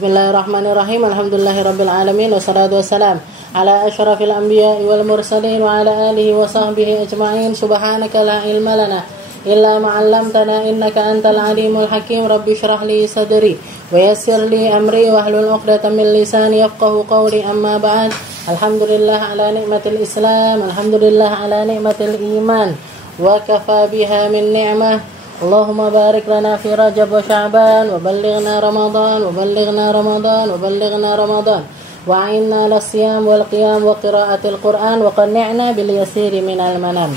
Bismillahirrahmanirrahim. Alhamdulillahirabbil alamin wassalatu wassalam ala asyrafil anbiya'i wal mursalin wa ala alihi wa sahbihi ajma'in. Subhanaka la ilma lana illa ma 'allamtana innaka antal alimul hakim. Rabbi shrah li sadri wa yassir li amri wahlul 'uqdatam min lisani yafqahu qawli. Amma ba'd. Alhamdulillah ala ni'matil Islam, alhamdulillah ala ni'matil iman, wa kafa biha min ni'mah. Allahumma barik lana fi Rajab wa Sya'ban wa ballighna Ramadan wa ballighna Ramadan wa ballighna Ramadan wa a'inna lis-siyam wal qiyam wa qiraatil Qur'an wa qanni'na bil yasiri minal manam.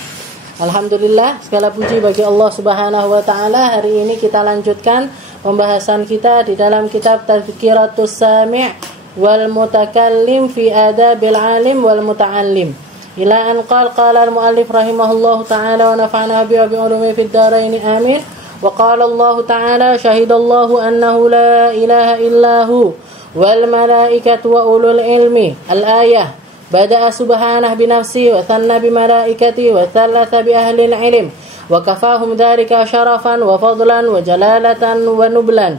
Alhamdulillah, segala puji bagi Allah Subhanahu wa taala. Hari ini kita lanjutkan pembahasan kita di dalam kitab Tadhkiratus Sami' wal Mutakallim fi Adabil Alim wal Muta'allim. Ila an qala al-muallif rahimahullahu ta'ala wa nafa'ana bi ulumi fid darain amin. Wa qala Allah ta'ala syahidallahu annahu la ilaha illahu wal malaikatu wa ulul ilmi. Al-ayah. Bada'a subhanahu bi nafsihi wa thanna bi malaikatihi wa thalatha bi ahli al-ilm wa kafahum dhalika syarafan wa fadlan wa jalalatan wa nublan.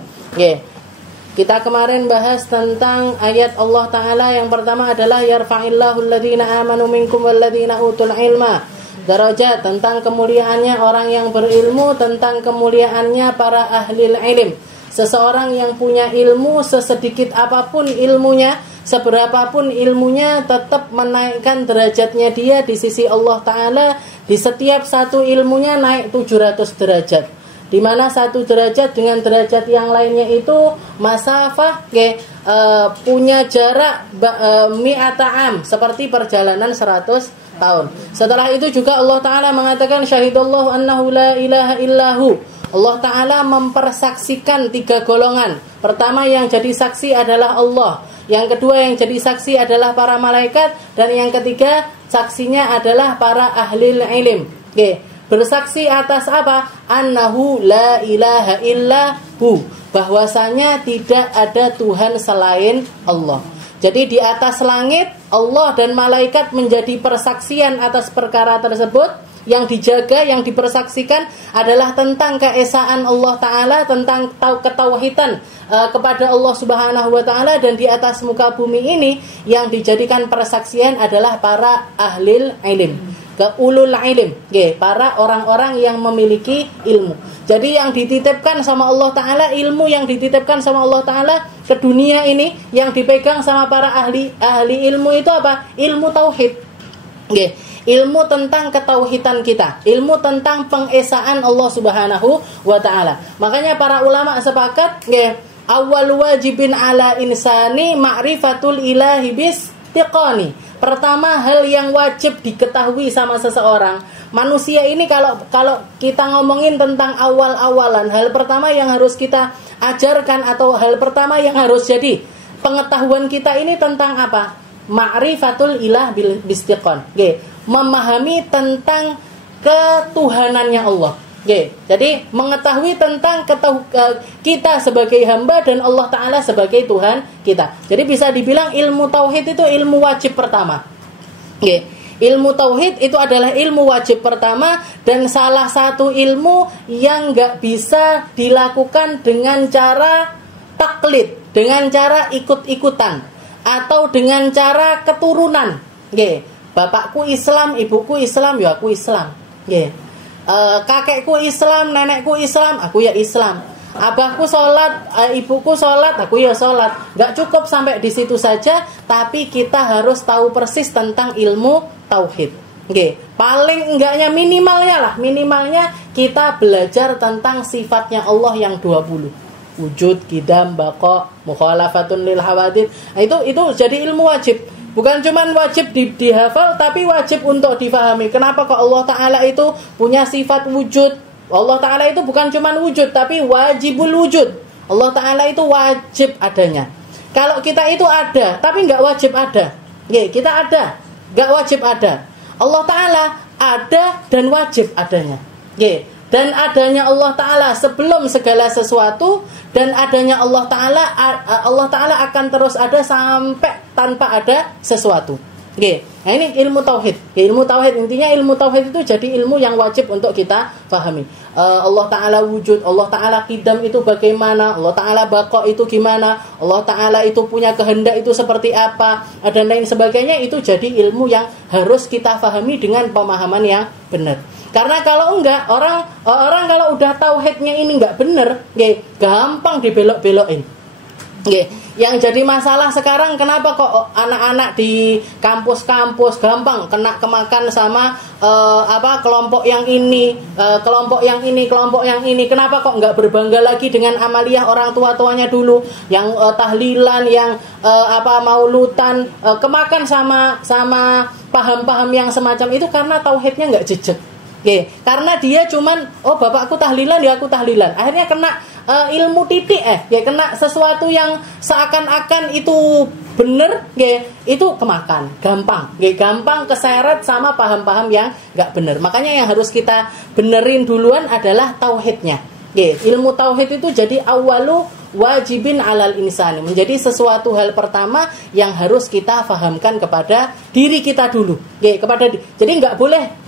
Kita kemarin bahas tentang ayat Allah Ta'ala. Yang pertama adalah yarfa'illahu alladhina amanu minkum walladhina utul ilma darajat, tentang kemuliaannya orang yang berilmu, tentang kemuliaannya para ahli ilm. Seseorang yang punya ilmu, sesedikit apapun ilmunya, seberapapun ilmunya, tetap menaikkan derajatnya dia di sisi Allah Ta'ala. Di setiap satu ilmunya naik 700 derajat, di mana satu derajat dengan derajat yang lainnya itu masafah, punya jarak mi'ata am, seperti perjalanan 100 tahun. Setelah itu juga Allah Ta'ala mengatakan syahidallahu annahu la ilaha illahu. Allah Ta'ala mempersaksikan 3 golongan. Pertama yang jadi saksi adalah Allah, yang kedua yang jadi saksi adalah para malaikat, dan yang ketiga saksinya adalah para ahli ilm. Bersaksi atas apa? Annahu la ilaha illahu, bahwasanya tidak ada Tuhan selain Allah. Jadi di atas langit Allah dan malaikat menjadi persaksian atas perkara tersebut. Yang dijaga, yang dipersaksikan adalah tentang keesaan Allah Ta'ala, tentang ketauhidan kepada Allah Subhanahu wa Ta'ala. Dan di atas muka bumi ini yang dijadikan persaksian adalah para ahlil ilm, ulul ilm, para orang-orang yang memiliki ilmu. Jadi yang dititipkan sama Allah Ta'ala, ilmu yang dititipkan sama Allah Ta'ala ke dunia ini, yang dipegang sama para ahli ilmu itu apa? Ilmu tauhid. Ilmu tentang ketauhidan kita, ilmu tentang pengesaan Allah Subhanahu wa Ta'ala. Makanya para ulama sepakat, awal wajibin ala insani ma'rifatul ilahi bistiqani. Pertama hal yang wajib diketahui sama seseorang manusia ini, kalau kita ngomongin tentang awal-awalan, hal pertama yang harus kita ajarkan atau hal pertama yang harus jadi pengetahuan kita ini tentang apa? Ma'rifatul ilah bistiqan. Memahami tentang ketuhanannya Allah. Jadi mengetahui tentang kita sebagai hamba dan Allah Ta'ala sebagai Tuhan kita. Jadi bisa dibilang ilmu tauhid itu ilmu wajib pertama. Ilmu tauhid itu adalah ilmu wajib pertama, dan salah satu ilmu yang gak bisa dilakukan dengan cara taklid, dengan cara ikut-ikutan, atau dengan cara keturunan. Bapakku Islam, ibuku Islam, ya aku Islam. Kakekku Islam, nenekku Islam, aku ya Islam. Abahku sholat, ibuku sholat, aku ya sholat. Gak cukup sampai di situ saja, tapi kita harus tahu persis tentang ilmu tauhid. Paling enggaknya minimalnya kita belajar tentang sifatnya Allah yang 20. Wujud, qidam, baqa, mukhalafatun lil hawadith. Itu jadi ilmu wajib. Bukan cuma wajib dihafal, tapi wajib untuk difahami. Kenapa kok Allah Ta'ala itu punya sifat wujud? Allah Ta'ala itu bukan cuma wujud, tapi wajibul wujud. Allah Ta'ala itu wajib adanya. Kalau kita itu ada, tapi nggak wajib ada. Kita ada, nggak wajib ada. Allah Ta'ala ada dan wajib adanya. Dan adanya Allah Ta'ala sebelum segala sesuatu, dan adanya Allah Ta'ala akan terus ada sampai tanpa ada sesuatu. Oke. Nah ini ilmu tauhid. Ilmu tauhid intinya ilmu tauhid itu jadi ilmu yang wajib untuk kita pahami. Allah Ta'ala wujud, Allah Ta'ala qidam itu bagaimana, Allah Ta'ala baqa itu gimana, Allah Ta'ala itu punya kehendak itu seperti apa, dan lain sebagainya. Itu jadi ilmu yang harus kita pahami dengan pemahaman yang benar. Karena kalau enggak, orang kalau udah tauhidnya ini enggak benar, gampang dibelok-belokin. Yang jadi masalah sekarang kenapa kok anak-anak di kampus-kampus gampang kena kemakan sama kelompok yang ini, kelompok yang ini. Kenapa kok nggak berbangga lagi dengan amaliyah orang tua-tuanya dulu yang tahlilan, yang maulutan, kemakan sama paham-paham yang semacam itu karena tauhidnya nggak jejak. Karena dia cuman bapakku tahlilan ya aku tahlilan. Akhirnya kena ilmu titik kena sesuatu yang seakan-akan itu bener, itu kemakan, gampang keseret sama paham-paham yang nggak bener. Makanya yang harus kita benerin duluan adalah tauhidnya. Ilmu tauhid itu jadi awalu wajibin alal insani, menjadi sesuatu hal pertama yang harus kita fahamkan kepada diri kita dulu. Jadi nggak boleh,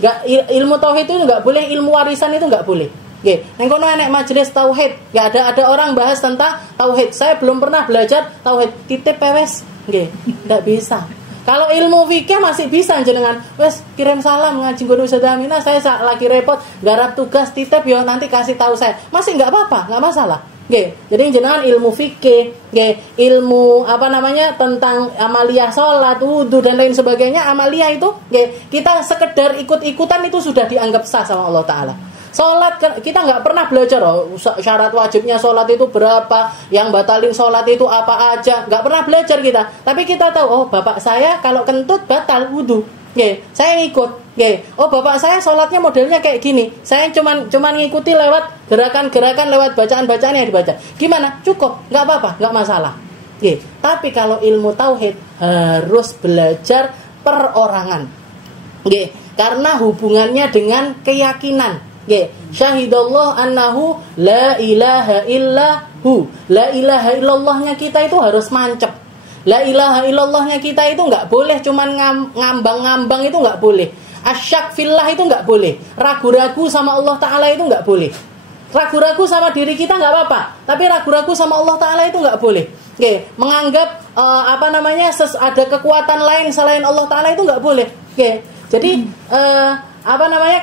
ilmu tauhid itu nggak boleh, ilmu warisan itu nggak boleh. Neng kono enek majelis tauhid, ada orang bahas tentang tauhid. Saya belum pernah belajar tauhid, titip pewes, nggak bisa. Kalau ilmu fikih masih bisa jenengan, wes kirim salam ngaji Gunung Sedamina, saya lagi repot garap tugas titip yo nanti kasih tahu saya, masih nggak apa-apa, nggak masalah. Jadi jenengan ilmu fikih, ilmu tentang amaliyah sholat, wudu dan lain sebagainya, amaliyah itu, kita sekedar ikut-ikutan itu sudah dianggap sah sama Allah Ta'ala. Sholat kita nggak pernah belajar syarat wajibnya sholat itu berapa, yang batalin sholat itu apa aja, nggak pernah belajar kita. Tapi kita tahu bapak saya kalau kentut batal wudu, saya ikut. Bapak saya sholatnya modelnya kayak gini, saya cuman ngikuti lewat gerakan-gerakan, lewat bacaan-bacaan yang dibaca. Gimana? Cukup, nggak apa-apa, nggak masalah. Tapi kalau ilmu tauhid harus belajar perorangan, karena hubungannya dengan keyakinan. Syahidallah annahu la ilaha illahu. La ilaha illallahnya kita itu harus mancep. La ilaha illallahnya kita itu nggak boleh cuman ngambang-ngambang, itu nggak boleh. Asyak fillah itu nggak boleh. Ragu-ragu sama Allah Ta'ala itu nggak boleh. Ragu-ragu sama diri kita nggak apa-apa, tapi ragu-ragu sama Allah Ta'ala itu nggak boleh. Menganggap ada kekuatan lain selain Allah Ta'ala itu nggak boleh. Jadi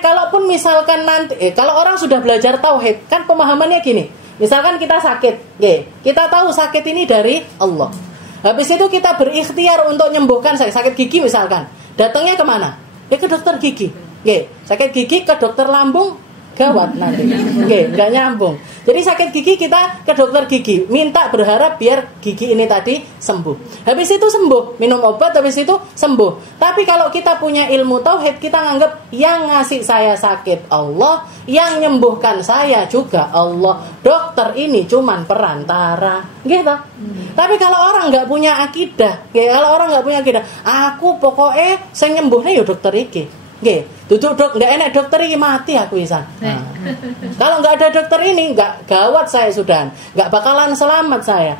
kalaupun misalkan nanti kalau orang sudah belajar tauhid, kan pemahamannya gini. Misalkan kita sakit, kita tahu sakit ini dari Allah. Habis itu kita berikhtiar untuk menyembuhkan sakit gigi misalkan. Datangnya kemana? Ke dokter gigi. Sakit gigi ke dokter lambung, gawat nanti. Nggak nyambung. Jadi sakit gigi kita ke dokter gigi, minta berharap biar gigi ini tadi sembuh. Habis itu sembuh, minum obat, habis itu sembuh. Tapi kalau kita punya ilmu tauhid, kita nganggap yang ngasih saya sakit Allah, yang nyembuhkan saya juga Allah. Dokter ini cuman perantara, gitu. Tapi kalau orang nggak punya akidah, aku pokoknya saya nyembuhnya ya dokter iki. Duduk nggak enak dokter ini mati aku bisa. Kalau nggak ada dokter ini nggak gawat saya sudah, nggak bakalan selamat saya.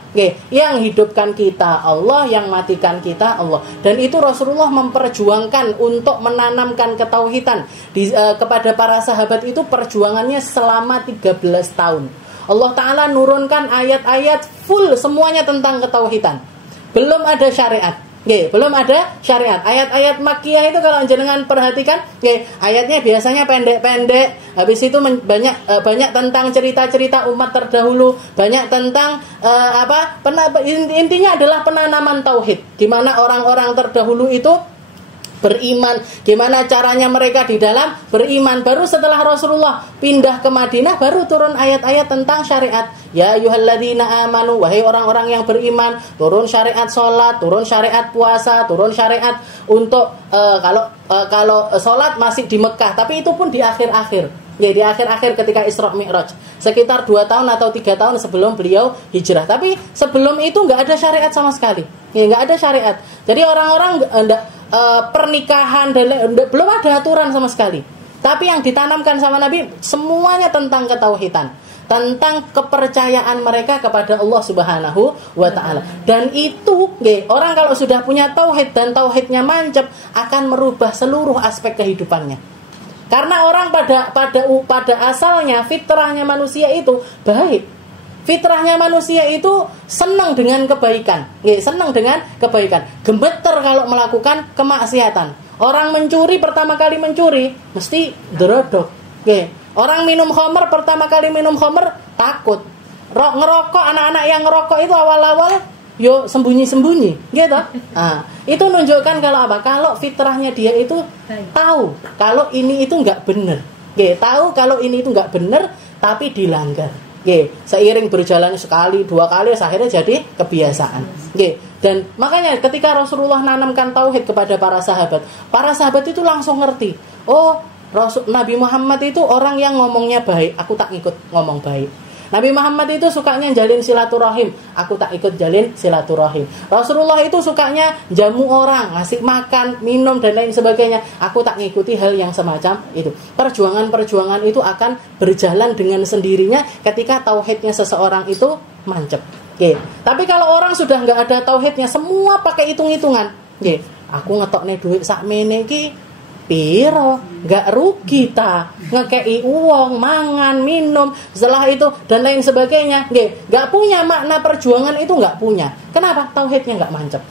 Yang hidupkan kita Allah, yang matikan kita Allah. Dan itu Rasulullah memperjuangkan untuk menanamkan ketauhidan kepada para sahabat itu, perjuangannya selama 13 tahun. Allah Ta'ala nurunkan ayat-ayat full semuanya tentang ketauhidan. Belum ada syariat. Belum ada syariat. Ayat-ayat Makkiyah itu kalau jenengan perhatikan, ayatnya biasanya pendek-pendek. Habis itu banyak tentang cerita-cerita umat terdahulu, banyak tentang intinya adalah penanaman tauhid, di mana orang-orang terdahulu itu beriman, gimana caranya mereka di dalam beriman. Baru setelah Rasulullah pindah ke Madinah, baru turun ayat-ayat tentang syariat. Ya ayyuhalladzina amanu, wahai orang-orang yang beriman, turun syariat sholat, turun syariat puasa, turun syariat untuk kalau sholat masih di Mekah, tapi itu pun di akhir-akhir. Di akhir-akhir ketika Isra Mi'raj, sekitar 2 tahun atau 3 tahun sebelum beliau hijrah. Tapi sebelum itu nggak ada syariat sama sekali. Nggak ada syariat. Jadi orang-orang pernikahan dan belum ada aturan sama sekali. Tapi yang ditanamkan sama Nabi semuanya tentang ketauhidan. tentang kepercayaan mereka kepada Allah Subhanahu wa taala. Dan itu nggih, orang kalau sudah punya tauhid dan tauhidnya mancep akan merubah seluruh aspek kehidupannya. Karena orang pada asalnya fitrahnya manusia itu baik. Fitrahnya manusia itu senang dengan kebaikan, senang dengan kebaikan. Gemeter kalau melakukan kemaksiatan. Orang mencuri pertama kali mencuri mesti drodok. Orang minum khamr pertama kali minum khamr takut. Ngerokok, anak-anak yang ngerokok itu awal-awal yo sembunyi-sembunyi, gitu. Itu menunjukkan kalau apa? Kalau fitrahnya dia itu tahu kalau ini itu enggak benar. Tahu kalau ini itu enggak benar tapi dilanggar. Seiring berjalan sekali, dua kali, akhirnya jadi kebiasaan. Dan makanya ketika Rasulullah nanamkan tauhid kepada para sahabat itu langsung ngerti. Oh, Nabi Muhammad itu orang yang ngomongnya baik, aku tak ikut ngomong baik. Nabi Muhammad itu sukanya jalin silaturahim, aku tak ikut jalin silaturahim. Rasulullah itu sukanya jamu orang, ngasih makan, minum dan lain sebagainya, aku tak ngikuti hal yang semacam itu. Perjuangan-perjuangan itu akan berjalan dengan sendirinya ketika tauhidnya seseorang itu mancep. Tapi kalau orang sudah nggak ada tauhidnya, semua pakai hitung-hitungan. Aku ngetokne duit sakmene iki piro, gak rugi ta, ngekei uang, mangan, minum, setelah itu dan lain sebagainya. Gak punya makna perjuangan itu, gak punya. Kenapa? Tauhidnya gak mancep.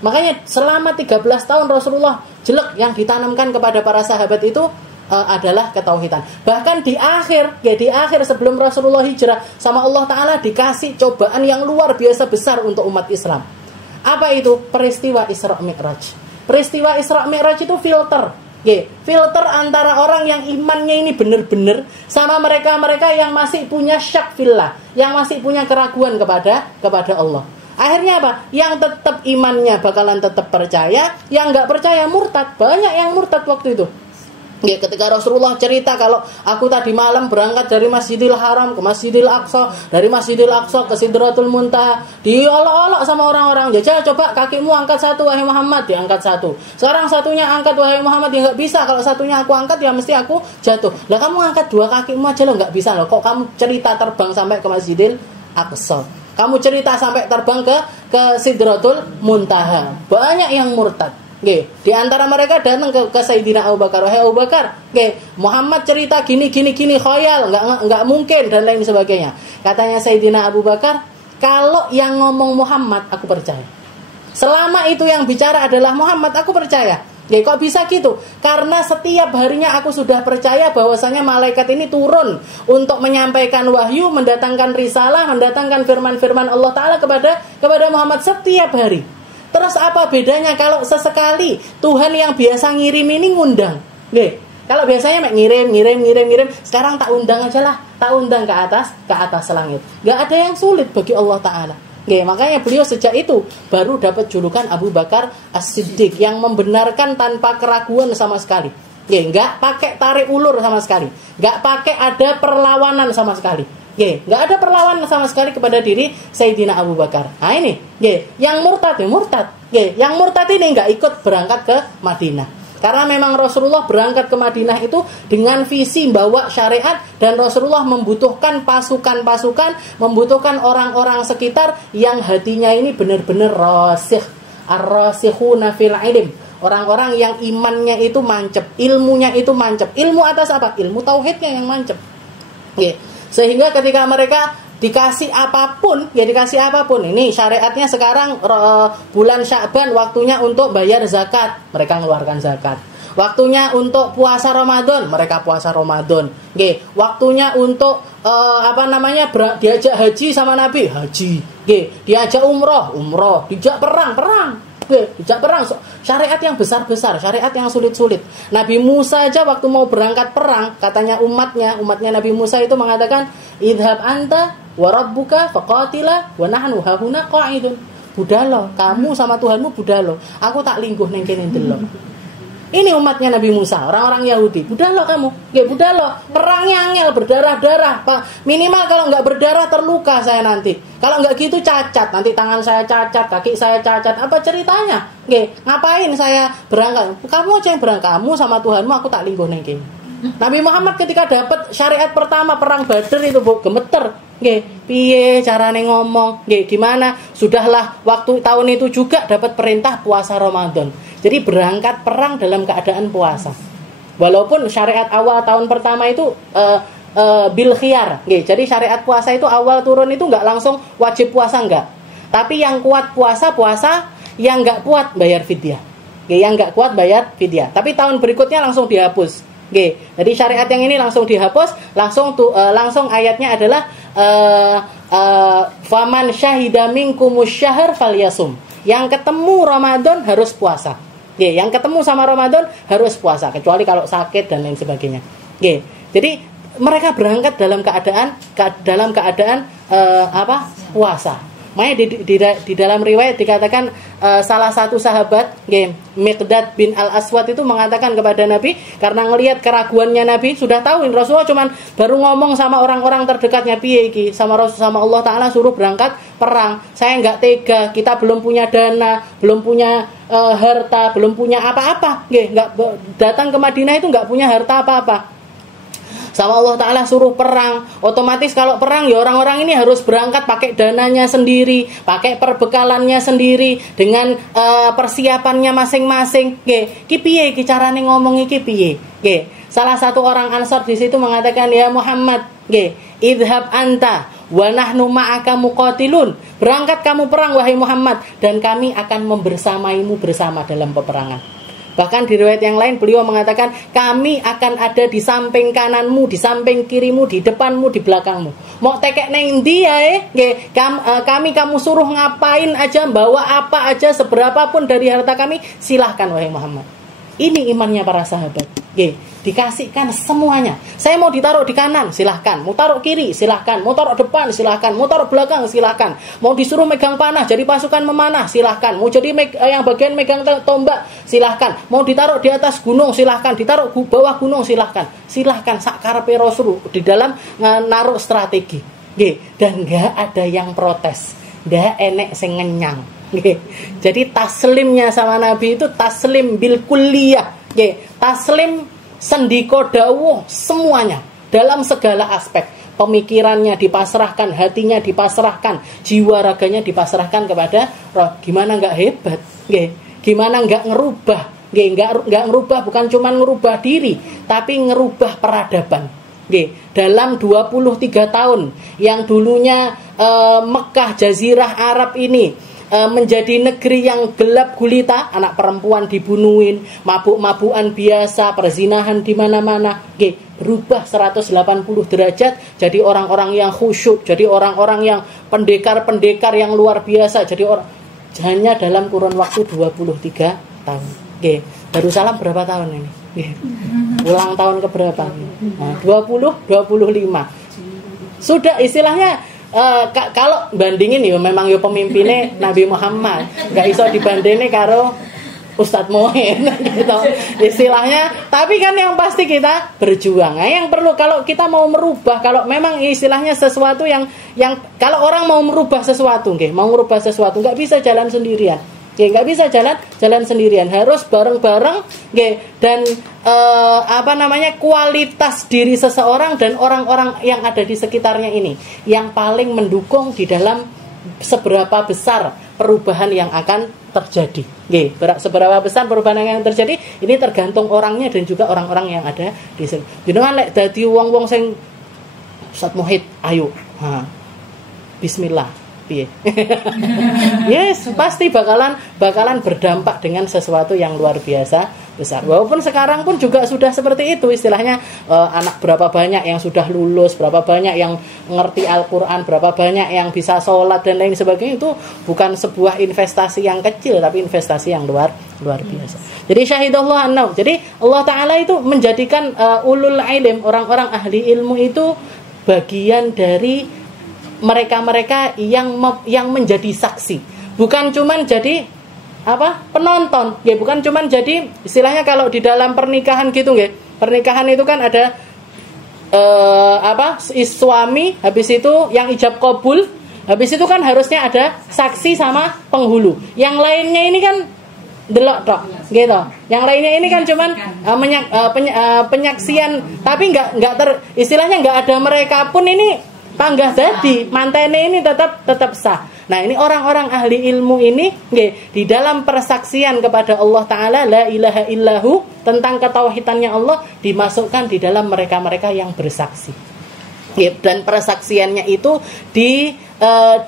Makanya selama 13 tahun Rasulullah jelek yang ditanamkan kepada para sahabat itu adalah ketauhidan. Bahkan di akhir sebelum Rasulullah hijrah sama Allah Ta'ala dikasih cobaan yang luar biasa besar untuk umat Islam. Apa itu? Peristiwa Isra Mi'raj. Peristiwa Isra Mi'raj itu filter. Filter antara orang yang imannya ini benar-benar sama mereka-mereka yang masih punya syak fillah, yang masih punya keraguan kepada Allah. Akhirnya apa? Yang tetap imannya bakalan tetap percaya, yang enggak percaya murtad. Banyak yang murtad waktu itu. Ketika Rasulullah cerita kalau aku tadi malam berangkat dari Masjidil Haram ke Masjidil Aqsa, dari Masjidil Aqsa ke Sidratul Muntaha, diolok-olok sama orang-orang. Jajal, coba kakimu angkat satu wahai Muhammad, diangkat satu. Sekarang satunya angkat wahai Muhammad, ya enggak bisa. Kalau satunya aku angkat ya mesti aku jatuh. Lah kamu angkat dua kakimu aja lo enggak bisa loh. Kok kamu cerita terbang sampai ke Masjidil Aqsa? Kamu cerita sampai terbang ke Sidratul Muntaha. Banyak yang murtad. Di antara mereka datang ke Sayyidina Abu Bakar, wahai Abu Bakar, Muhammad cerita gini khoyal, enggak mungkin dan lain sebagainya. Katanya Sayyidina Abu Bakar, kalau yang ngomong Muhammad aku percaya. Selama itu yang bicara adalah Muhammad, aku percaya. Kok bisa gitu? Karena setiap harinya aku sudah percaya bahwasanya malaikat ini turun untuk menyampaikan wahyu, mendatangkan risalah, mendatangkan firman-firman Allah Ta'ala kepada Muhammad setiap hari. Terus apa bedanya kalau sesekali Tuhan yang biasa ngirim ini ngundang? Kalau biasanya ngirim, sekarang tak undang aja lah, tak undang ke atas langit. Gak ada yang sulit bagi Allah Ta'ala. Makanya beliau sejak itu baru dapat julukan Abu Bakar As-Siddiq, yang membenarkan tanpa keraguan sama sekali. Gak pakai tarik ulur sama sekali, gak pakai ada perlawanan sama sekali. Nggak ada perlawanan sama sekali kepada diri Sayyidina Abu Bakar. Nah ini, yang murtad. Yang murtad ini nggak ikut berangkat ke Madinah. Karena memang Rasulullah berangkat ke Madinah itu dengan visi bawa syariat, dan Rasulullah membutuhkan pasukan-pasukan, membutuhkan orang-orang sekitar yang hatinya ini benar-benar rasikh, ar-rasikhuna fil ilm. Orang-orang yang imannya itu mancep, ilmunya itu mancep. Ilmu atas apa? Ilmu tauhidnya yang mancep. Sehingga ketika mereka dikasih apapun, ini syariatnya sekarang bulan Sya'ban waktunya untuk bayar zakat, mereka mengeluarkan zakat. Waktunya untuk puasa Ramadan, mereka puasa Ramadan. Waktunya untuk diajak haji sama Nabi, haji. Diajak umroh, dijak perang. Dijak perang, syariat yang besar-besar, syariat yang sulit-sulit. Nabi Musa aja waktu mau berangkat perang, katanya umatnya Nabi Musa itu mengatakan, idhab anta wa rabbuka faqatila wa nahnu hahuna qa'idun. Budalo, kamu sama Tuhanmu budalo, aku tak lingkuh neng kene ndelok. Ini umatnya Nabi Musa, orang-orang Yahudi. Budalo kamu, budalo. Perangnya angel, berdarah-darah. Minimal kalau nggak berdarah terluka saya nanti. Kalau nggak gitu cacat, nanti tangan saya cacat, kaki saya cacat. Apa ceritanya? Ngapain saya berangkat? Kamu aja yang berangkat, kamu sama Tuhanmu, aku tak lingkuh neng kene. Nabi Muhammad ketika dapat syariat pertama perang Badar itu gemeter. Nggih, piye carane ngomong? Nggih, gimana? Sudahlah waktu tahun itu juga dapat perintah puasa Ramadan. Jadi berangkat perang dalam keadaan puasa. Walaupun syariat awal tahun pertama itu bil khiyar. Nggih, jadi syariat puasa itu awal turun itu enggak langsung wajib puasa enggak. Tapi yang kuat puasa, yang enggak kuat bayar fidyah. Nggih, yang enggak kuat bayar fidyah. Tapi tahun berikutnya langsung dihapus. Oke, jadi syariat yang ini langsung dihapus, langsung ayatnya adalah faman syahida minkumus syahr falyasum. Yang ketemu Ramadan harus puasa. Oke, yang ketemu sama Ramadan harus puasa, kecuali kalau sakit dan lain sebagainya. Oke, jadi mereka berangkat dalam keadaan puasa. Makanya di dalam riwayat dikatakan salah satu sahabat, Miqdad bin Al-Aswad itu mengatakan kepada Nabi, karena ngelihat keraguannya Nabi, sudah tahu Rasulullah cuman baru ngomong sama orang-orang terdekatnya, piye iki sama Allah Ta'ala suruh berangkat perang, saya nggak tega, kita belum punya dana, belum punya harta, belum punya apa-apa, nggak datang ke Madinah itu nggak punya harta apa-apa. Sama Allah Ta'ala suruh perang. Otomatis kalau perang ya orang-orang ini harus berangkat pakai dananya sendiri, pakai perbekalannya sendiri, dengan persiapannya masing-masing. Ki piye ki carane ngomong iki piye? Salah satu orang Ansar di situ mengatakan, ya Muhammad, idhab anta wa nahnu ma'aka muqatilun. Berangkat kamu perang wahai Muhammad, dan kami akan membersamaimu bersama dalam peperangan. Bahkan di riwayat yang lain beliau mengatakan, kami akan ada di samping kananmu, di samping kirimu, di depanmu, di belakangmu. Mau tekek neng dia kami kamu suruh ngapain aja, bawa apa aja, seberapapun dari harta kami, silahkan wahai Muhammad. Ini imannya para sahabat. Dikasihkan semuanya. Saya mau ditaruh di kanan, silahkan. Mau taruh kiri, silahkan. Mau taruh depan, silahkan. Mau taruh belakang, silahkan. Mau disuruh megang panah, jadi pasukan memanah, silahkan. Mau jadi yang bagian megang tombak, silahkan. Mau ditaruh di atas gunung, silahkan. Ditaruh bawah gunung, silahkan. Silahkan. Sakarepe Rasul di dalam naruh strategi. Dan nggak ada yang protes. Nggak enek sing ngenyang. Jadi taslimnya sama Nabi itu taslim bil kulliyah. Taslim sendiko dawuh semuanya dalam segala aspek. Pemikirannya dipasrahkan, hatinya dipasrahkan, jiwa raganya dipasrahkan kepada Roh. Gimana nggak hebat? Gimana nggak ngerubah? Nggak ngerubah, bukan cuma ngerubah diri, tapi ngerubah peradaban. Dalam 23 tahun yang dulunya Mekah, Jazirah Arab ini menjadi negeri yang gelap gulita, anak perempuan dibunuhin, mabuk-mabukan biasa, perzinahan di mana-mana. Berubah 180 derajat, jadi orang-orang yang khusyuk, jadi orang-orang yang pendekar-pendekar yang luar biasa, jadi hanya dalam kurun waktu 23 tahun. Darussalam berapa tahun ini? Ulang tahun keberapa? 25. Sudah istilahnya kalau bandingin ya memang ya pemimpinnya Nabi Muhammad, nggak iso dibandingin karo Ustadz Moen gitu istilahnya. Tapi kan yang pasti kita berjuang. Yang perlu kalau kita mau merubah, kalau memang istilahnya sesuatu yang kalau orang mau merubah sesuatu, nggak bisa jalan sendirian. Nggak bisa jalan sendirian, harus bareng-bareng, dan kualitas diri seseorang dan orang-orang yang ada di sekitarnya ini yang paling mendukung di dalam seberapa besar perubahan yang akan terjadi. Seberapa besar perubahan yang terjadi ini tergantung orangnya dan juga orang-orang yang ada di sini. Jenengan lek dadi wong-wong sing Ustaz Muhid, ayo, bismillah. Yes, pasti bakalan berdampak dengan sesuatu yang luar biasa besar. Walaupun sekarang pun juga sudah seperti itu istilahnya, anak berapa banyak yang sudah lulus, berapa banyak yang ngerti Al-Quran, berapa banyak yang bisa sholat dan lain sebagainya, itu bukan sebuah investasi yang kecil, tapi investasi yang luar biasa. Jadi syahidallah annau. Jadi Allah Ta'ala itu menjadikan ulul ilm, orang-orang ahli ilmu itu bagian dari mereka-mereka yang menjadi saksi, bukan cuman jadi penonton, bukan cuman jadi istilahnya kalau di dalam pernikahan gitu, pernikahan itu kan ada suami, habis itu yang ijab kabul, habis itu kan harusnya ada saksi sama penghulu. Yang lainnya ini kan delok tok, gitu. Yang lainnya ini kan cuman penyaksian, tapi istilahnya nggak ada mereka pun ini panggah jadi mantene ini tetap sah. Nah, ini orang-orang ahli ilmu ini di dalam persaksian kepada Allah Ta'ala la ilaha illahu, tentang ketauhidannya Allah, dimasukkan di dalam mereka-mereka yang bersaksi. Dan persaksiannya itu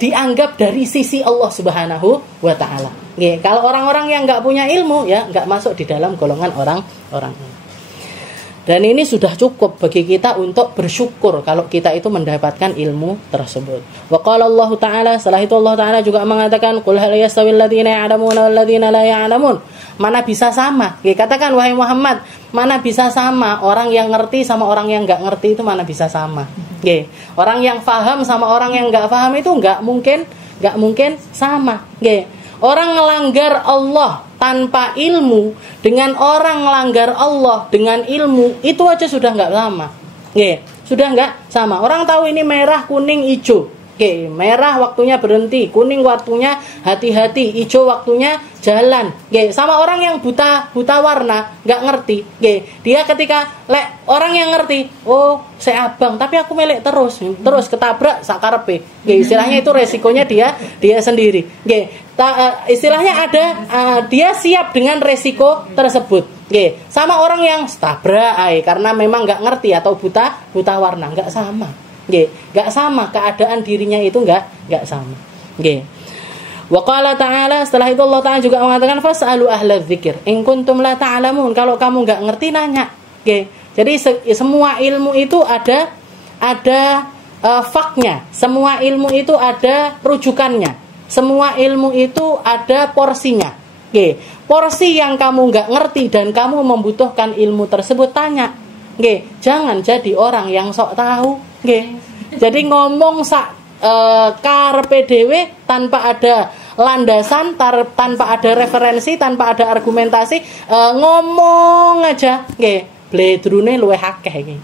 dianggap dari sisi Allah Subhanahu wa Ta'ala. Kalau orang-orang yang nggak punya ilmu, ya nggak masuk di dalam golongan orang-orang ini. Dan ini sudah cukup bagi kita untuk bersyukur kalau kita itu mendapatkan ilmu tersebut. Wa qala Allah Ta'ala, setelah itu Allah Ta'ala juga mengatakan, qul hal yastawil ladzina ya'lamuna wal ladzina la ya'lamun. Mana bisa sama? Katakan wahai Muhammad, mana bisa sama orang yang ngerti sama orang yang enggak ngerti itu, mana bisa sama? Orang yang paham sama orang yang enggak paham itu enggak mungkin sama. Orang ngelanggar Allah tanpa ilmu dengan orang ngelanggar Allah dengan ilmu, itu aja sudah nggak sama. Sudah nggak sama. Orang tahu ini merah, kuning, hijau. Merah waktunya berhenti, kuning waktunya hati-hati, hijau waktunya jalan. Sama orang yang buta warna, nggak ngerti. Dia ketika orang yang ngerti, oh saya abang, tapi aku melek terus ketabrak sakarepe. Istilahnya itu resikonya dia sendiri. Istilahnya ada dia siap dengan resiko tersebut. Sama orang yang tabrak karena memang nggak ngerti atau buta warna, nggak sama. Nggak sama, keadaan dirinya itu nggak sama. Wa qala ta'ala, setelah itu Allah Ta'ala juga mengatakan fas'alu ahla dzikir in kuntum la ta'lamun. Kalau kamu nggak ngerti, nanya. Jadi semua ilmu itu ada faknya, semua ilmu itu ada rujukannya, semua ilmu itu ada porsinya. Porsi yang kamu nggak ngerti dan kamu membutuhkan ilmu tersebut, tanya. Jangan jadi orang yang sok tahu. Jadi ngomong karepe dhewe tanpa ada landasan, tanpa ada referensi, tanpa ada argumentasi, ngomong aja. Bledrune luwih akeh iki.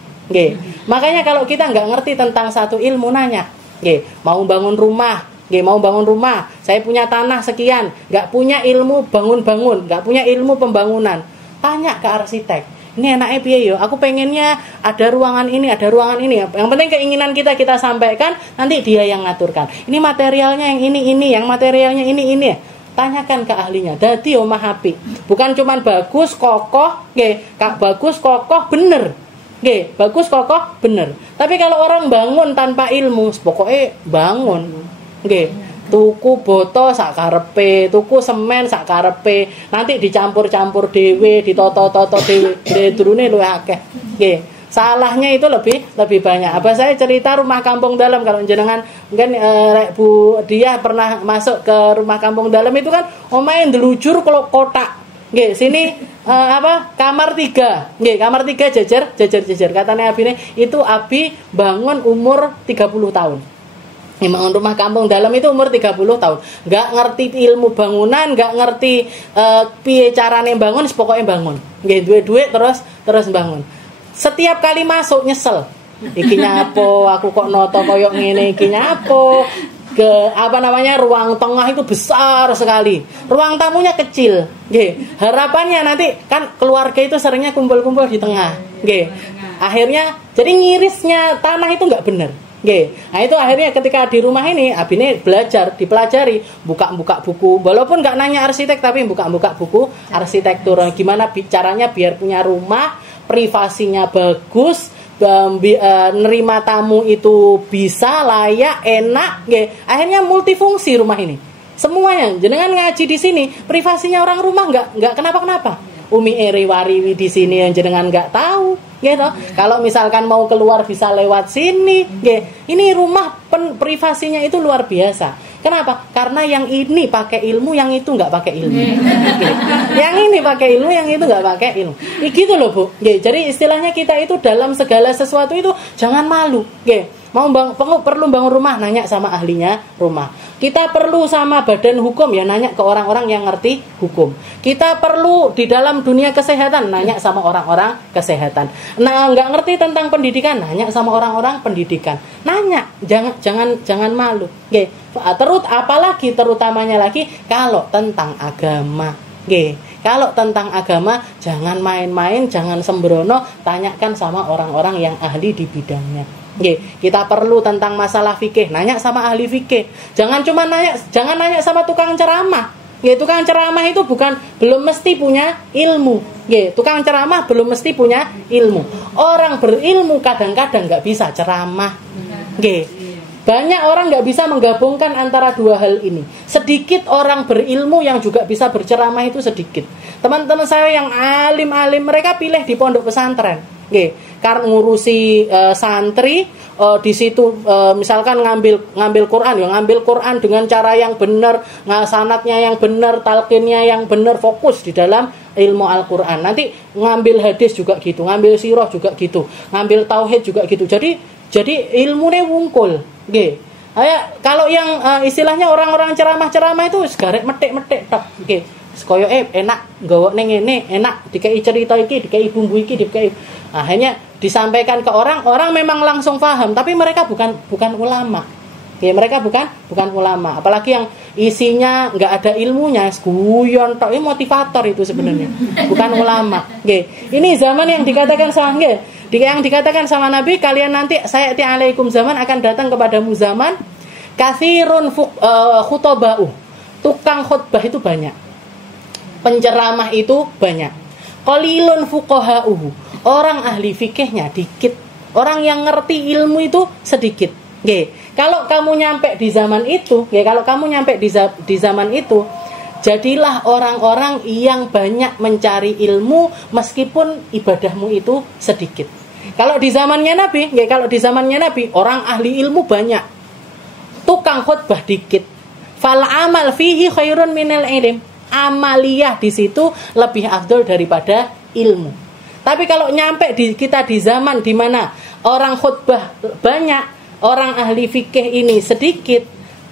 Makanya kalau kita nggak ngerti tentang satu ilmu, nanya. Mau bangun rumah, saya punya tanah sekian, nggak punya ilmu bangun-bangun, nggak punya ilmu pembangunan, tanya ke arsitek. Ini enaknya piye yo? Aku pengennya ada ruangan ini. Yang penting keinginan kita sampaikan, nanti dia yang ngaturkan. Ini materialnya yang ini, yang materialnya ini. Tanyakan ke ahlinya. Dadi omah apik. Bukan cuman bagus, kokoh, bagus, kokoh, bener. Bagus, kokoh, bener. Tapi kalau orang bangun tanpa ilmu, pokoknya bangun. Tuku boto sakarepe, tuku semen sakarepe, nanti dicampur-campur dhewe, ditoto-toto dhewe, durune luwih akeh. Salahnya itu lebih banyak. Apa saya cerita rumah kampung dalam, kalau jenengan mungkin Bu dia pernah masuk ke rumah kampung dalam itu kan omahe ndelujur kotak. Sini kamar 3. Kamar 3 jejer. Katanya abine itu abi bangun umur 30 tahun. Bangun rumah kampung dalam itu umur 30 tahun. Nggak ngerti ilmu bangunan, nggak ngerti piye carane bangun, pokoknya bangun. Duit terus bangun. Setiap kali masuk nyesel. Iki nyapo, aku kok noto koyok ngene, iki nyapo. Ruang tengah itu besar sekali. Ruang tamunya kecil. Harapannya nanti kan keluarga itu seringnya kumpul-kumpul di tengah. Akhirnya jadi ngirisnya tanah itu nggak benar. Nah itu akhirnya ketika di rumah ini abine dipelajari, buka buku, walaupun nggak nanya arsitek tapi buka buku arsitektur, gimana caranya biar punya rumah privasinya bagus, nerima tamu itu bisa layak, enak. Akhirnya multifungsi rumah ini semuanya. Jenengan ngaji di sini, privasinya orang rumah nggak kenapa-kenapa. Umi wariwi di sini yang jenengan nggak tahu, gitu. Kalau misalkan mau keluar bisa lewat sini, ini rumah privasinya itu luar biasa. Kenapa? Karena yang ini pakai ilmu, yang itu nggak pakai ilmu. Yang ini pakai ilmu, yang itu nggak pakai ilmu. Gitu loh Bu. Jadi istilahnya kita itu dalam segala sesuatu itu jangan malu. Perlu bangun rumah, nanya sama ahlinya rumah. Kita perlu sama badan hukum, ya nanya ke orang-orang yang ngerti hukum. Kita perlu di dalam dunia kesehatan, nanya sama orang-orang kesehatan. Nah, nggak ngerti tentang pendidikan, nanya sama orang-orang pendidikan. Nanya, jangan malu. Apalagi terutamanya lagi kalau tentang agama. Nggih. Kalau tentang agama jangan main-main, jangan sembrono, tanyakan sama orang-orang yang ahli di bidangnya. Nggih, kita perlu tentang masalah fikih, nanya sama ahli fikih. Jangan nanya sama tukang ceramah. Nggih, tukang ceramah itu belum mesti punya ilmu. Nggih, tukang ceramah belum mesti punya ilmu. Orang berilmu kadang-kadang nggak bisa ceramah. Nggih. Banyak orang nggak bisa menggabungkan antara dua hal ini. Sedikit orang berilmu yang juga bisa berceramah itu sedikit. Teman-teman saya yang alim-alim mereka pilih di pondok pesantren. Nggih, karena ngurusi santri di situ misalkan ngambil Quran ya ngambil Quran dengan cara yang benar, sanadnya yang benar, talqinnya yang benar, fokus di dalam ilmu Al-Qur'an. Nanti ngambil hadis juga gitu, ngambil sirah juga gitu, ngambil tauhid juga gitu. Jadi ilmunya wungkul. Nggih. Kalau yang istilahnya orang-orang ceramah-ceramah itu segarek metik-metik tok. Nggih. Koyo enak nggawa ning ngene, enak dikai cerita iki, dikai bumbu iki, dikai. Akhirnya disampaikan ke orang memang langsung paham, tapi mereka bukan ulama. Ya, mereka bukan ulama. Apalagi yang isinya enggak ada ilmunya, guyon tok, ini motivator itu sebenarnya. Bukan ulama. Nggih. Ini zaman yang dikatakan sama nggih. Yang dikatakan sama Nabi, kalian nanti sayati alaikum zaman akan datang kepadamu zaman katsirun khutba'u. Tukang khutbah itu banyak. Penceramah itu banyak. Qalilun fuqaha'uhu. Orang ahli fikihnya dikit. Orang yang ngerti ilmu itu sedikit. Nggih. Kalau kamu nyampe di zaman itu, di zaman itu, jadilah orang-orang yang banyak mencari ilmu meskipun ibadahmu itu sedikit. Kalau di zamannya Nabi, orang ahli ilmu banyak. Tukang khutbah dikit. Fal amal fihi khairun minal ilm. Amaliyah di situ lebih afdol daripada ilmu. Tapi kalau nyampe kita di zaman di mana orang khutbah banyak, orang ahli fikih ini sedikit,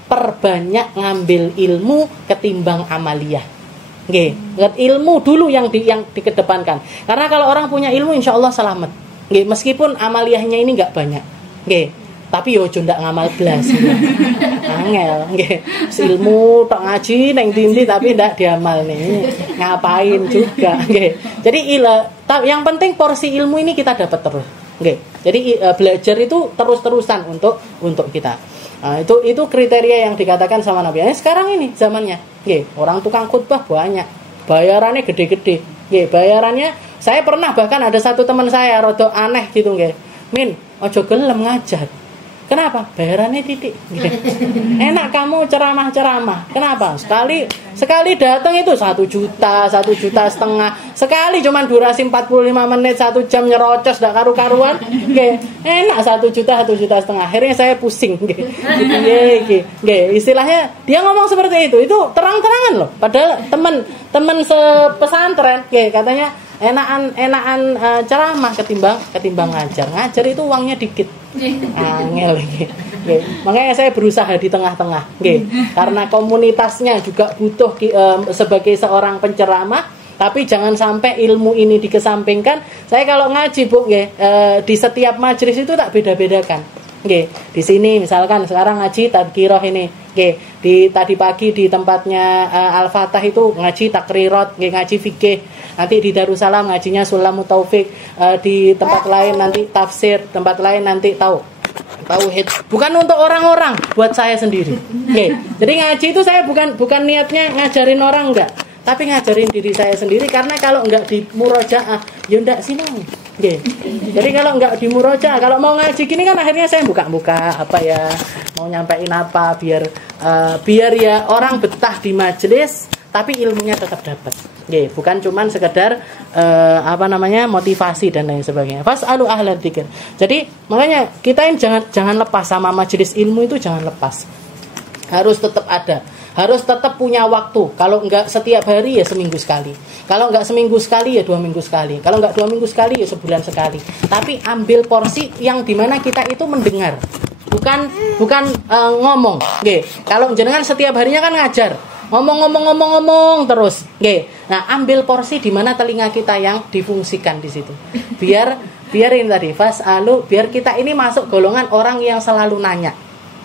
perbanyak ngambil ilmu ketimbang amaliyah. Nggih, ilmu dulu yang dikedepankan. Karena kalau orang punya ilmu insyaallah selamat. Nggih, meskipun amaliyahnya ini enggak banyak. Nggih. Tapi yo aja ndak ngamal blas. Angel, nggih. Ilmu tok ngaji ning ndi tapi ndak diamal nih. Ngapain juga, nggih. Jadi yang penting porsi ilmu ini kita dapat terus. Nggih. Jadi belajar itu terus-terusan untuk kita. Nah, itu kriteria yang dikatakan sama Nabi. Sekarang ini zamannya. Nggih, orang tukang khutbah banyak. Bayarannya gede-gede. Nggih, bayarannya saya pernah bahkan ada satu teman saya rada aneh gitu nggih. Min, ojo gelem ngajar. Kenapa? Bayarannya titik. Enak kamu ceramah-ceramah. Kenapa? Sekali datang itu 1 juta, 1,5 juta. Sekali cuman durasi 45 menit, 1 jam nyerocos dak karu-karuan. Nggih. Enak 1 juta, 1,5 juta. Akhirnya saya pusing nggih. Nggih, istilahnya dia ngomong seperti itu. Itu terang-terangan loh. Padahal teman sepesantren nggih katanya enakan ceramah ketimbang ngajar. Ngajar itu uangnya dikit. Angel nggih. Makanya saya berusaha di tengah-tengah nggih. Karena komunitasnya juga butuh sebagai seorang penceramah, tapi jangan sampai ilmu ini dikesampingkan. Saya kalau ngaji Bu nggih, di setiap majelis itu tak beda-bedakan. Nggih. Di sini misalkan sekarang ngaji tadhkirah ini nggih. Tadi pagi di tempatnya Al-Fatah itu ngaji takrirat, nggih, ngaji fikih. Nanti di Darussalam ngajinya Sulamut Taufik, di tempat lain nanti tafsir, tempat lain nanti tauhid. Bukan untuk orang-orang, buat saya sendiri. Oke. Jadi ngaji itu saya bukan niatnya ngajarin orang enggak, tapi ngajarin diri saya sendiri karena kalau enggak di murojaah, ya enggak sinau. Oke. Jadi kalau enggak di murojaah, kalau mau ngaji gini kan akhirnya saya buka-buka apa ya, mau nyampein apa biar ya orang betah di majelis tapi ilmunya tetap dapat. Nggih, bukan cuman sekedar motivasi dan lain sebagainya. Fas'alu ahla dzikir. Jadi, makanya kita ini jangan lepas sama majelis ilmu itu, jangan lepas. Harus tetap ada. Harus tetap punya waktu. Kalau enggak setiap hari ya seminggu sekali. Kalau enggak seminggu sekali ya 2 minggu sekali. Kalau enggak 2 minggu sekali ya sebulan sekali. Tapi ambil porsi yang dimana kita itu mendengar. Bukan ngomong. Nggih. Kalau jenengan setiap harinya kan ngajar. Ngomong terus. Nggih. Nah, ambil porsi di mana telinga kita yang difungsikan di situ. Biar ini tadi biar kita ini masuk golongan orang yang selalu nanya.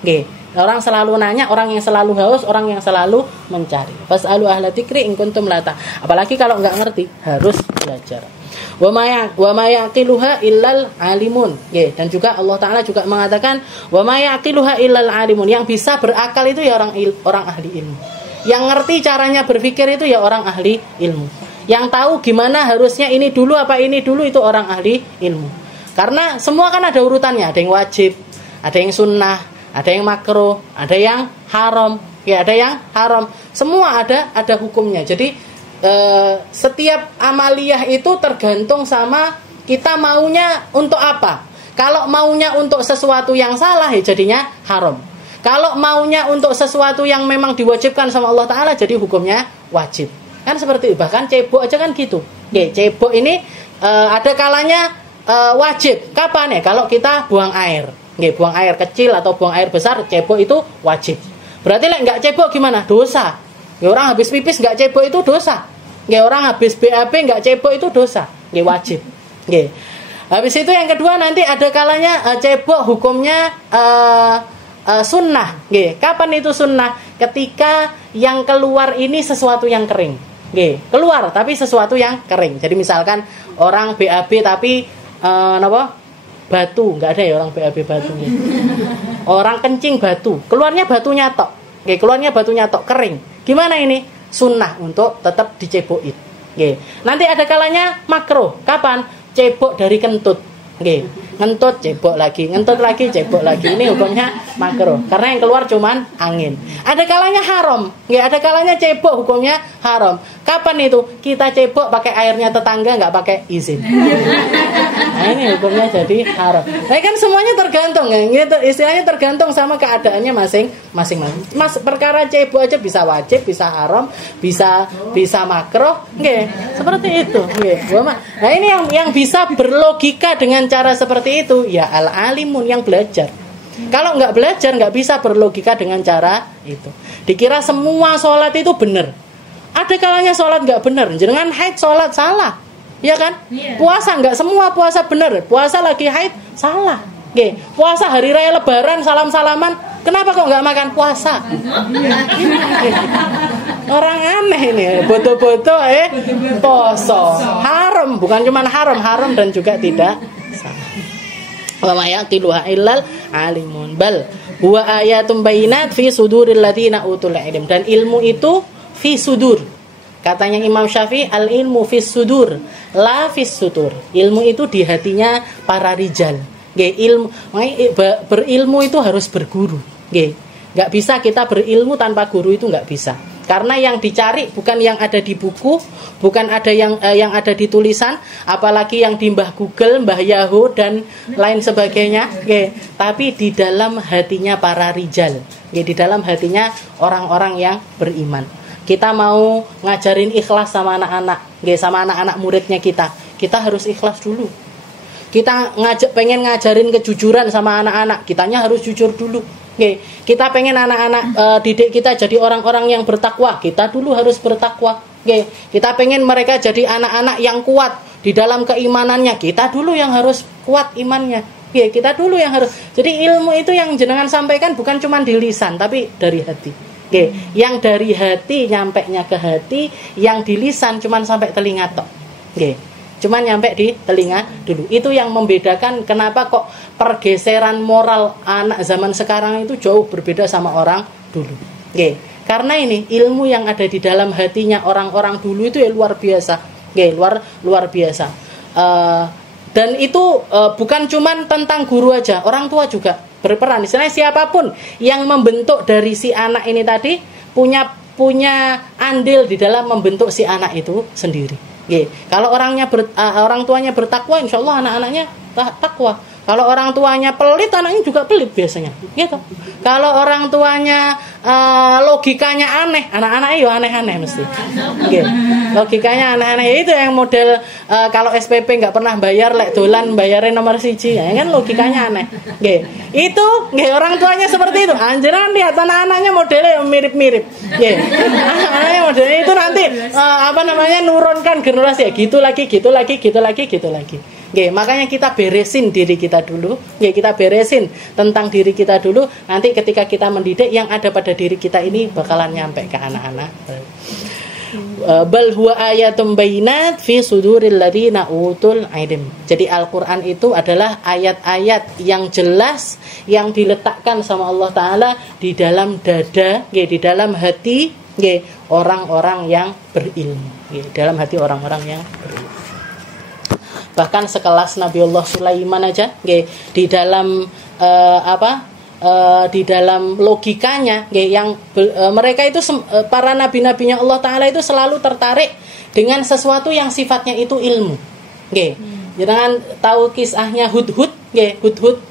Nggih. Orang selalu nanya, orang yang selalu haus, orang yang selalu mencari. Fas'alu ahla dzikri in kuntum la ta'. Apalagi kalau enggak ngerti, harus belajar. Wa ma yaqiluha illal alimun. Dan juga Allah Taala juga mengatakan wa ma yaqiluha illal alimun. Yang bisa berakal itu ya orang ahli ilmu. Yang ngerti caranya berpikir itu ya orang ahli ilmu. Yang tahu gimana harusnya ini dulu apa ini dulu itu orang ahli ilmu. Karena semua kan ada urutannya, ada yang wajib, ada yang sunnah, ada yang makruh, ada yang haram, ada yang haram. Semua ada hukumnya. Jadi setiap amaliyah itu tergantung sama kita maunya untuk apa. Kalau maunya untuk sesuatu yang salah ya jadinya haram. Kalau maunya untuk sesuatu yang memang diwajibkan sama Allah Ta'ala jadi hukumnya wajib. Kan seperti itu. Bahkan cebok aja kan gitu. Cebok ini ada kalanya wajib. Kapan ya? Kalau kita buang air. Buang air kecil atau buang air besar, cebok itu wajib. Berarti nggak cebok gimana? Dosa. Orang habis pipis nggak cebok itu dosa. Orang habis BAB nggak cebok itu dosa. Wajib. Habis itu yang kedua nanti ada kalanya cebok hukumnya sunnah. Kapan itu sunnah? Ketika yang keluar ini sesuatu yang kering. Keluar tapi sesuatu yang kering. Jadi misalkan orang BAB tapi batu, nggak ada ya orang BAB batu. Orang kencing batu, keluarnya batunya tok. Keluarnya batunya tok kering. Gimana ini? Sunnah untuk tetap dicebokin. Nanti ada kalanya makruh. Kapan? Cebok dari kentut. Ngentut cebok lagi, ngentut lagi cebok lagi. Ini hukumnya makruh karena yang keluar cuman angin. Ada kalanya haram. Ada kalanya cebok hukumnya haram. Kapan itu? Kita cebok pakai airnya tetangga nggak pakai izin. Nah, ini hukumnya jadi haram. Nah, kan semuanya tergantung gitu. Istilahnya tergantung sama keadaannya masing-masing. Perkara cebok aja bisa wajib, bisa haram, bisa makruh. Seperti itu. Nah, ini yang bisa berlogika dengan cara seperti itu ya al-alimun yang belajar. Kalau nggak belajar nggak bisa berlogika dengan cara itu. Dikira semua sholat itu benar. Ada kalanya sholat nggak benar. Jangan haid sholat salah, ya kan? Puasa nggak semua puasa benar. Puasa lagi haid salah. Puasa hari raya Lebaran salam-salaman. Kenapa kok nggak makan puasa? Orang aneh ini, bodoh-bodoh poso. Haram, bukan cuma haram dan juga tidak salah. Wa ma yaqiluha illal alimun bal huwa ayatun bayinat fi suduril ladzina utul ilm. Dan ilmu itu fi sudur. Katanya Imam Syafi'i, al ilmu fis sudur la fis sutur. Ilmu itu di hatinya para rijal. Berilmu itu harus berguru. Nggak bisa kita berilmu tanpa guru, itu nggak bisa. Karena yang dicari bukan yang ada di buku, bukan ada yang ada di tulisan, apalagi yang di Mbah Google, Mbah Yahoo dan lain sebagainya. Tapi di dalam hatinya para rijal, di dalam hatinya orang-orang yang beriman. Kita mau ngajarin ikhlas sama anak-anak, sama anak-anak muridnya kita harus ikhlas dulu. Kita pengen ngajarin kejujuran sama anak-anak, kitanya harus jujur dulu. Kita pengen anak-anak didik kita jadi orang-orang yang bertakwa, kita dulu harus bertakwa. Kita pengen mereka jadi anak-anak yang kuat di dalam keimanannya, kita dulu yang harus kuat imannya. Kita dulu yang harus. Jadi ilmu itu yang jenengan sampaikan bukan cuma di lisan, tapi dari hati. Yang dari hati nyampeknya ke hati, yang di lisan cuma sampai telinga tok. Cuma nyampe di telinga dulu. Itu yang membedakan kenapa kok pergeseran moral anak zaman sekarang itu jauh berbeda sama orang dulu. Karena ini ilmu yang ada di dalam hatinya orang-orang dulu itu ya luar biasa. Luar biasa. Dan itu bukan cuma tentang guru aja, orang tua juga berperan. Istilahnya siapapun yang membentuk dari si anak ini tadi punya andil di dalam membentuk si anak itu sendiri. Kalau orang tuanya bertakwa, insya Allah anak-anaknya takwa. Kalau orang tuanya pelit, anaknya juga pelit biasanya. Gitu. Kalau orang tuanya logikanya aneh, anak-anaknya ya aneh-aneh mesti. Logikanya aneh-aneh. Itu yang model kalau SPP nggak pernah bayar, lek dolan bayarin nomor siji, ya kan logikanya aneh. Itu orang tuanya seperti itu. Anjuran lihat anak-anaknya modelnya mirip-mirip. Anak-anaknya modelnya itu nanti nurunkan generasi ya. Gitu lagi. Nggih, makanya kita beresin diri kita dulu. Nggih, kita beresin tentang diri kita dulu. Nanti ketika kita mendidik, yang ada pada diri kita ini bakalan nyampe ke anak-anak. Bal huwa ayatum bayyinat fi suduril ladzina utul ilm. Jadi Al-Qur'an itu adalah ayat-ayat yang jelas yang diletakkan sama Allah taala di dalam dada, nggih, di dalam hati, nggih, orang-orang yang berilmu, nggih, dalam hati orang-orang yang berilmu. Bahkan sekelas Nabiullah Sulaiman aja, nggih, di dalam di dalam logikanya, yang mereka itu para nabi-nabinya Allah Ta'ala itu selalu tertarik dengan sesuatu yang sifatnya itu ilmu. Jangan tahu kisahnya Hudhud, Hudhud,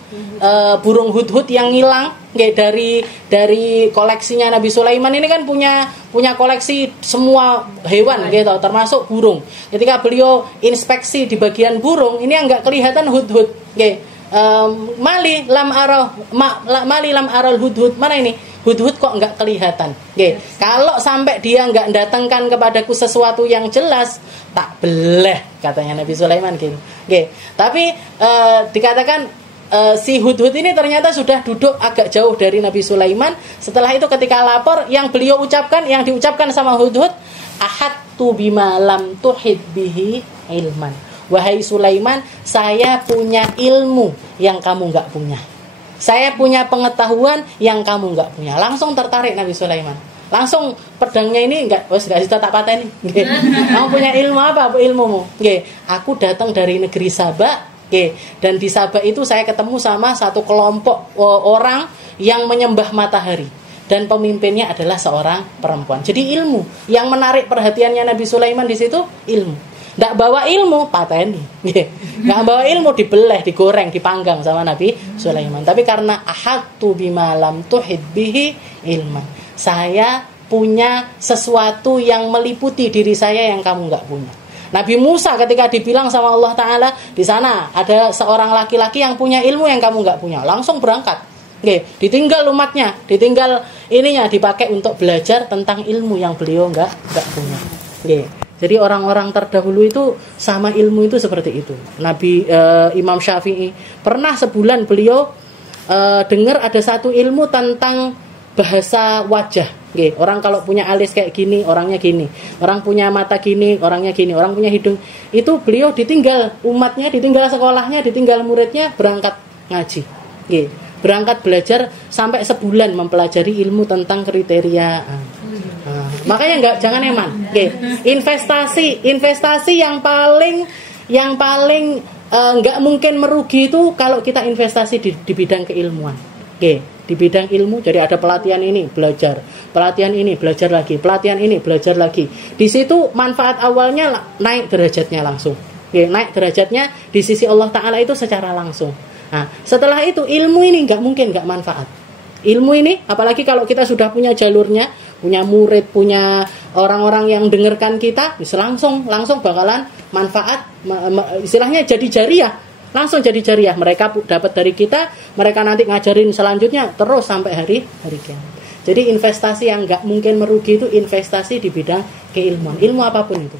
burung Hudhud yang hilang, dari koleksinya Nabi Sulaiman. Ini kan punya koleksi semua hewan, termasuk burung. Ketika beliau inspeksi di bagian burung, ini yang nggak kelihatan Hudhud, Mali lam aral hudhud. Mana ini? Hudhud kok enggak kelihatan. Kalau sampai dia enggak datangkan kepadaku sesuatu yang jelas, tak beleh, katanya Nabi Sulaiman gitu. Tapi dikatakan si Hudhud ini ternyata sudah duduk agak jauh dari Nabi Sulaiman. Setelah itu ketika lapor, yang beliau ucapkan, yang diucapkan sama Hudhud, ahadtu bima lam tuhid bihi ilman. Wahai Sulaiman, saya punya ilmu yang kamu enggak punya. Saya punya pengetahuan yang kamu enggak punya. Langsung tertarik Nabi Sulaiman. Langsung pedangnya ini enggak tak pateni. Kamu punya ilmu apa? Apa ilmumu? Aku datang dari negeri Sabak. Dan di Sabak itu saya ketemu sama satu kelompok orang yang menyembah matahari. Dan pemimpinnya adalah seorang perempuan. Jadi ilmu yang menarik perhatiannya Nabi Sulaiman di situ, ilmu. Nggak bawa ilmu, pateni. Nggak bawa ilmu, dibeleh, digoreng, dipanggang sama Nabi Sulaiman. Tapi karena ahadtu bima lam tuhid bihi ilman, saya punya sesuatu yang meliputi diri saya yang kamu nggak punya. Nabi Musa ketika dibilang sama Allah Ta'ala, di sana ada seorang laki-laki yang punya ilmu yang kamu nggak punya, langsung berangkat. Ditinggal umatnya, ditinggal ininya, dipakai untuk belajar tentang ilmu yang beliau nggak punya. Jadi orang-orang terdahulu itu sama ilmu itu seperti itu. Nabi Imam Syafi'i pernah sebulan beliau dengar ada satu ilmu tentang bahasa wajah. Orang kalau punya alis kayak gini, orangnya gini. Orang punya mata gini, orangnya gini. Orang punya hidung. Itu beliau ditinggal umatnya, ditinggal sekolahnya, ditinggal muridnya, berangkat ngaji. Berangkat belajar sampai sebulan mempelajari ilmu tentang kriteria. Makanya jangan eman. Investasi yang paling nggak mungkin merugi itu kalau kita investasi di bidang keilmuan. Di bidang ilmu, jadi ada pelatihan ini belajar, pelatihan ini belajar lagi, pelatihan ini belajar lagi. Di situ manfaat awalnya naik derajatnya langsung. Naik derajatnya di sisi Allah Ta'ala itu secara langsung. Nah, setelah itu ilmu ini nggak mungkin nggak manfaat. Ilmu ini, apalagi kalau kita sudah punya jalurnya, punya murid, punya orang-orang yang dengarkan kita, bisa langsung bakalan manfaat, istilahnya jadi jariah, langsung jadi jariah. Mereka dapat dari kita, mereka nanti ngajarin selanjutnya terus sampai hari kiamat. Jadi investasi yang nggak mungkin merugi itu investasi di bidang keilmuan, ilmu apapun itu.